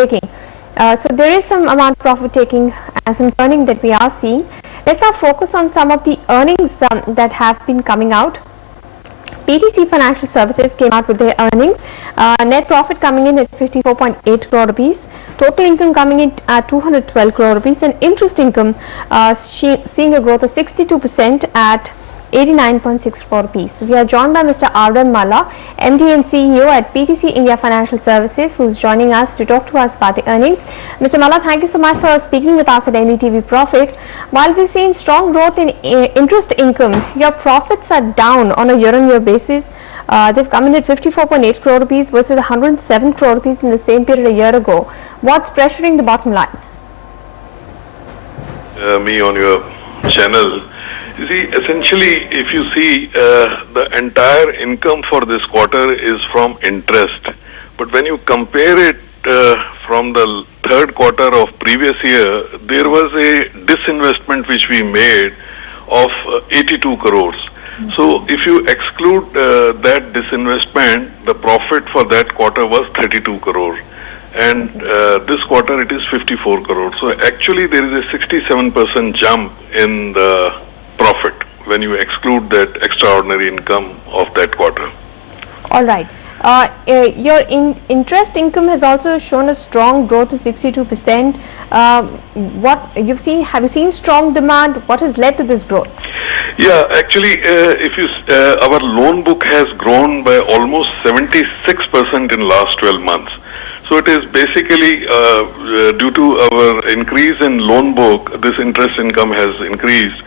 taking. So there is some amount of profit taking and some turning that we are seeing. Let's now focus on some of the earnings that have been coming out. PTC Financial Services came out with their earnings. Net profit coming in at 54.8 crore rupees. Total income coming in at 212 crore rupees, and interest income seeing a growth of 62% at 89.6 crore rupees. We are joined by Mr. R.M. Malla, MD and CEO at PTC India Financial Services, who is joining us to talk to us about the earnings. Mr. Malla, thank you so much for speaking with us at NDTV Profit. While we've seen strong growth in interest income, your profits are down on a year-on-year basis. They've come in at 54.8 crore rupees versus 107 crore rupees in the same period a year ago. What's pressuring the bottom line? Me on your channel. You see, essentially, if you see, the entire income for this quarter is from interest. But when you compare it from the third quarter of previous year, there was a disinvestment which we made of 82 crores. So if you exclude that disinvestment, the profit for that quarter was 32 crore. And this quarter it is 54 crore. So actually there is a 67% jump in the profit when you exclude that extraordinary income of that quarter. All right. Your interest income has also shown a strong growth of 62%. What you've seen? Have you seen strong demand? What has led to this growth? Yeah, actually, if you our loan book has grown by almost 76% in last 12 months. So it is basically due to our increase in loan book, this interest income has increased.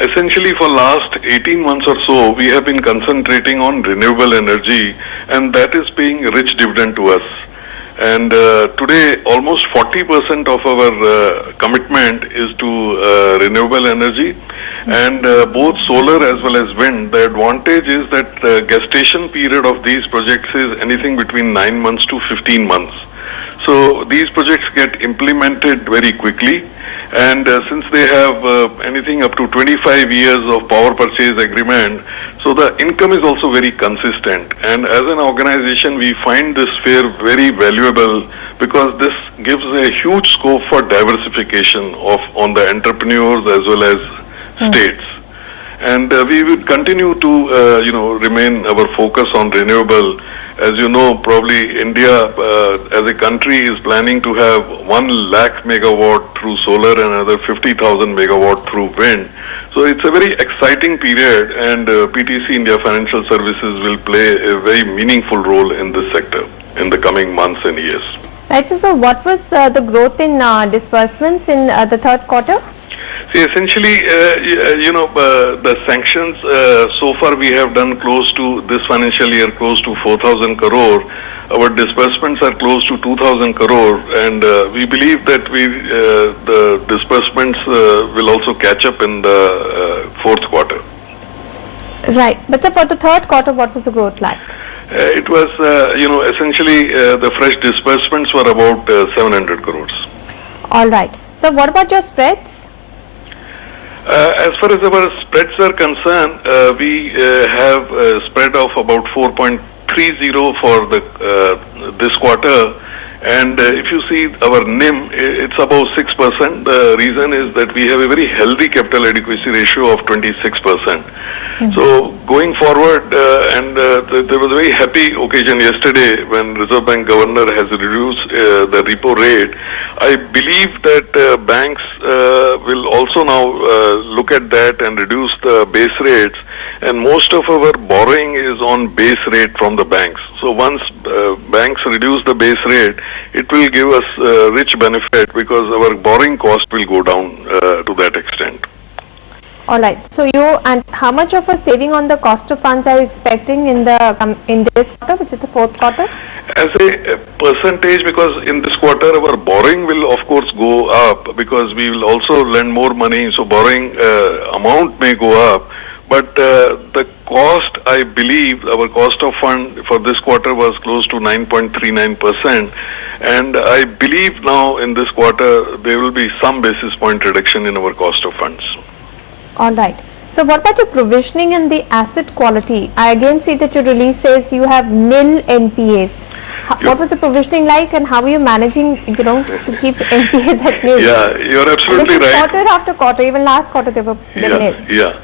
Essentially for last 18 months or so, we have been concentrating on renewable energy, and that is paying rich dividend to us. And today almost 40% of our commitment is to renewable energy, and both solar as well as wind. The advantage is that the gestation period of these projects is anything between 9 months to 15 months. So these projects get implemented very quickly, and since they have anything up to 25 years of power purchase agreement, so the income is also very consistent. And as an organization, we find this sphere very valuable because this gives a huge scope for diversification on the entrepreneurs as well as states. And we will continue to remain our focus on renewable. As you know, probably India as a country is planning to have 1 lakh megawatt through solar and another 50,000 megawatt through wind. So it's a very exciting period, and PTC India Financial Services will play a very meaningful role in this sector in the coming months and years. Right. So what was the growth in disbursements in the third quarter? See, essentially, the sanctions, so far we have done close to, this financial year, close to 4,000 crore. Our disbursements are close to 2,000 crore, and we believe that the disbursements will also catch up in the fourth quarter. Right. But for the third quarter, what was the growth like? It was, essentially, the fresh disbursements were about 700 crores. All right. So what about your spreads? As far as our spreads are concerned, we have a spread of about 4.30 for this quarter, and if you see our NIM, it's above 6%. The reason is that we have a very healthy capital adequacy ratio of 26%. So going forward, there was a very happy occasion yesterday when Reserve Bank Governor has reduced the repo rate. I believe that banks will also now look at that and reduce the base rates, and most of our borrowing is on base rate from the banks. So once banks reduce the base rate, it will give us rich benefit because our borrowing cost will go down to that extent. All right. So and how much of a saving on the cost of funds are you expecting in this quarter, which is the fourth quarter? As a percentage, because in this quarter our borrowing will of course go up because we will also lend more money, so borrowing amount may go up. But the cost, I believe, our cost of fund for this quarter was close to 9.39%. And I believe now in this quarter there will be some basis point reduction in our cost of funds. All right. So what about your provisioning and the asset quality? I again see that your release says you have nil NPAs. What was the provisioning like, and how are you managing, to keep NPAs at nil? Yeah, you're absolutely this is right. quarter after quarter, even last quarter they were nil. Yeah.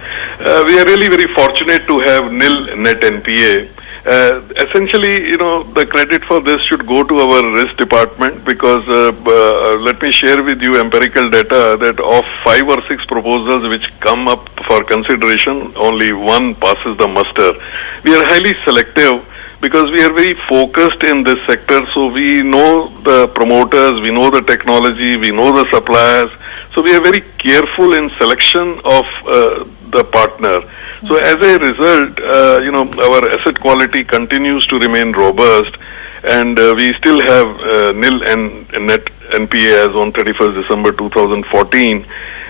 We are really very fortunate to have nil net NPA. Essentially, the credit for this should go to our risk department, because let me share with you empirical data that of 5 or 6 proposals which come up for consideration, only one passes the muster. We are highly selective because we are very focused in this sector, so we know the promoters, we know the technology, we know the suppliers, so we are very careful in selection of the partner. So as a result, our asset quality continues to remain robust, and we still have nil and net NPA as on 31st December 2014.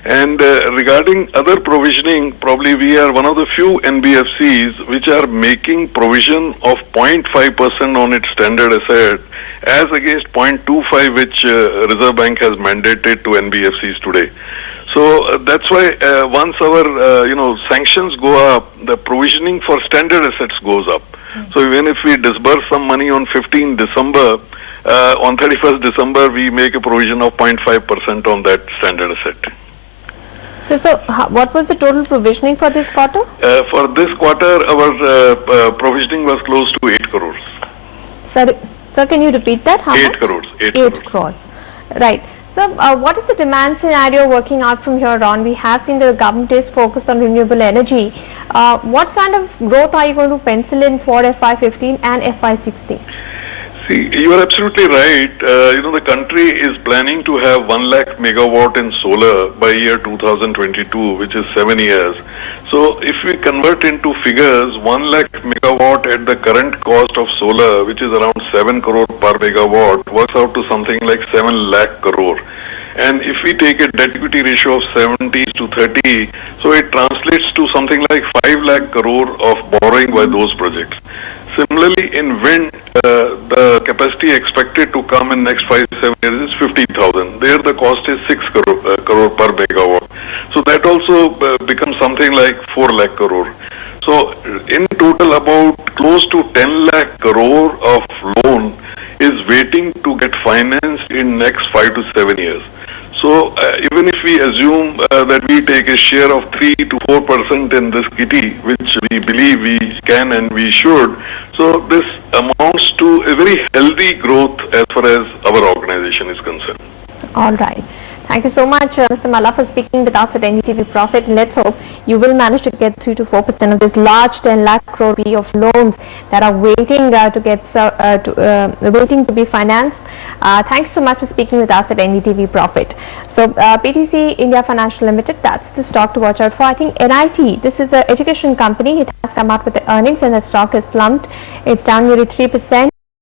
And regarding other provisioning, probably we are one of the few NBFCs which are making provision of 0.5% on its standard asset, as against 0.25 which Reserve Bank has mandated to NBFCs today. So that's why once our sanctions go up, the provisioning for standard assets goes up. So even if we disburse some money on 15 December, on 31st December we make a provision of 0.5% on that standard asset. So what was the total provisioning for this quarter? For this quarter, our provisioning was close to 8 crores. Sir, can you repeat that? How 8 much? crores. 8 crores. Right. So, what is the demand scenario working out from here on? We have seen that the government is focused on renewable energy. What kind of growth are you going to pencil in for FY15 and FY16? See, you are absolutely right. The country is planning to have 1 lakh megawatt in solar by year 2022, which is 7 years. So if we convert into figures, 1 lakh megawatt at the current cost of solar, which is around 7 crore per megawatt, works out to something like 7 lakh crore. And if we take a debt equity ratio of 70:30, so it translates to something like 5 lakh crore of borrowing by those projects. Similarly, in wind, the capacity expected to come in next 5-7 years is 50,000. There the cost is 6 crore per megawatt. So that also becomes something like 4 lakh crore. So in total, about close to 10 lakh crore of loan is waiting to get financed in next 5 to 7 years. So even if we assume that we take a share of 3 to 4% in this kitty, which we believe we can and we should, so this amounts to a very healthy growth as far as our organization is concerned. All right. Thank you so much, Mr. Malla, for speaking with us at NDTV Profit. Let's hope you will manage to get 3 to 4% of this large 10 lakh crore of loans that are waiting waiting to be financed. Thanks so much for speaking with us at NDTV Profit. So, PTC India Financial Limited, that's the stock to watch out for. I think NIT, this is the education company. It has come out with the earnings, and the stock is slumped. It's down nearly 3%.